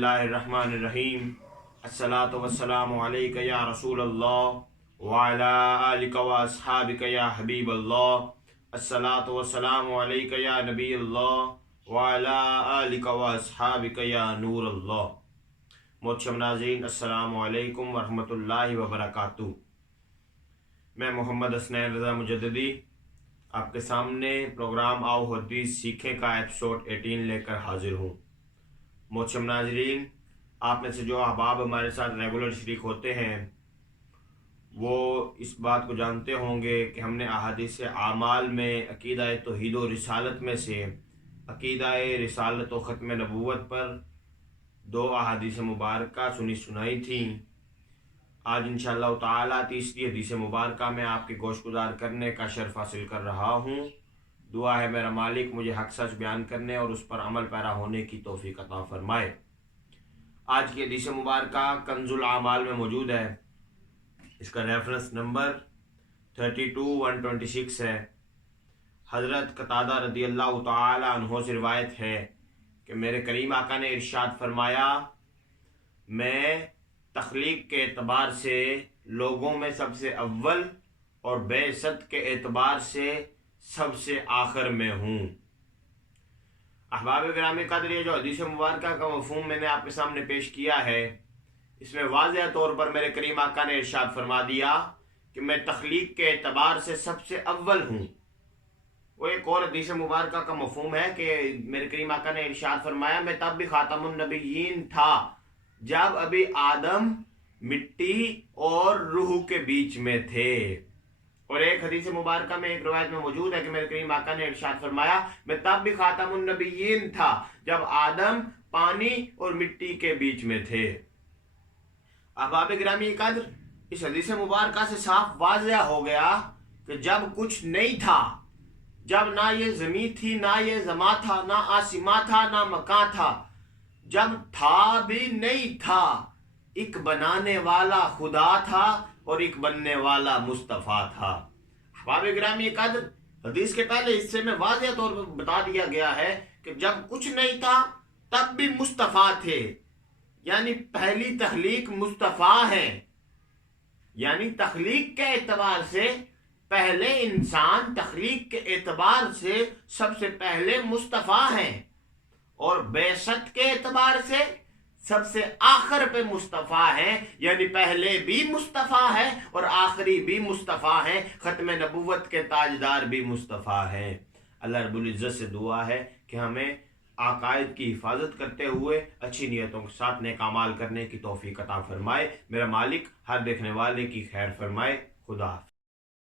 बिस्मिल्लाहिर्रहमानिर्रहीम। अस्सलातु वस्सलामु अलैका या रसूल अल्लाह व अला आलिका व अस्हाबिका या हबीब अल्लाह। अस्सलातु वस्सलामु अलैका या नबी अल्लाह व अला आलिका व अस्हाबिका या नूर अल्लाह। मोहतरम नाज़रीन, अस्सलामु अलैकुम व रहमतुल्लाहि व बरकातुहू। मैं मोहम्मद हसनैन रज़ा मुजद्दिदी आपके सामने प्रोग्राम आओ हदीस सीखें का एपिसोड 18 लेकर हाजिर हूँ। मोहतरम नाज़रीन, आप में से जो अहबाब हमारे साथ रेगुलर शरीक होते हैं वो इस बात को जानते होंगे कि हमने अहादीस आमाल में अकीदा तौहीद व रिसालत में से अकीदा रिसालत व ख़त्म नबूवत पर 2 अहादीस मुबारका सुनी सुनाई थी। आज इंशाअल्लाह ताला तीसरी हदीस मुबारका में आपके गोशगुजार करने का शर्फ हासिल कर रहा हूँ। दुआ है मेरा मालिक मुझे हक सच बयान करने और उस पर अमल पैरा होने की तौफीक अता फरमाए। आज की हदीस मुबारका कंजुल आमाल में मौजूद है। इसका रेफरेंस नंबर 32-126 है। हज़रत कतादा रदी अल्लाह ताला अन्हो से रिवायत है कि मेरे करीम आका ने इरशाद फरमाया, मैं तख्लीक के एतबार से लोगों में सबसे अव्वल और बेइज्जत के एतबार से सबसे आखिर में हूँ। अहबाब गिरामी कदर, ये जो हदीस मुबारका का मफ़हूम मैंने आपके सामने पेश किया है, इसमें वाज़ेह तौर पर मेरे करीम आका ने इरशाद फरमा दिया कि मैं तख्लीक के एतबार से सबसे अव्वल हूँ। वो एक और हदीस मुबारका का मफ़हूम है कि मेरे करीम आका ने इरशाद फरमाया, मैं तब भी खातमुन नबिय्यीन था जब अभी आदम मिट्टी और रूह के बीच में थे। और एक हदीस मुबारका में एक रिवायत में मौजूद है कि मेरे करीम आका ने इरशाद फरमाया, मैं तब भी खातमुन नबिय्यीन था जब आदम पानी और मिट्टी के बीच में थे। अहबाब गिरामी कद्र, इस हदीस मुबारका से साफ वाज़ेह हो गया कि जब कुछ नहीं था, जब ना ये ज़मीन थी, ना ये ज़मा था, ना आसमां था, ना मकान था, जब था भी नहीं था, एक बनाने वाला खुदा था और एक बनने वाला मुस्तफ़ा था। अहबाब गिरामी कद्र, हदीस के पहले हिस्से में वाज़ेह तौर पर बता दिया गया है कि जब कुछ नहीं था तब भी मुस्तफ़ा थे, यानी पहली तख्लीक मुस्तफ़ा है। यानी तख्लीक के एतबार से पहले इंसान, तख्लीक के एतबार से सबसे पहले मुस्तफ़ा हैं और बेशत के एतबार से सबसे आखिर पे मुस्तफ़ा है। यानी पहले भी मुस्तफ़ा है और आखिरी भी मुस्तफ़ा है। ख़त्म नबूवत के ताजदार भी मुस्तफ़ा है। अल्लाह रब्बुल इज़्ज़त से दुआ है कि हमें अकायद की हिफाजत करते हुए अच्छी नीयतों के साथ नेक अमाल करने की तौफीक अता फरमाए। मेरा मालिक हर देखने वाले की खैर फरमाए। खुदा।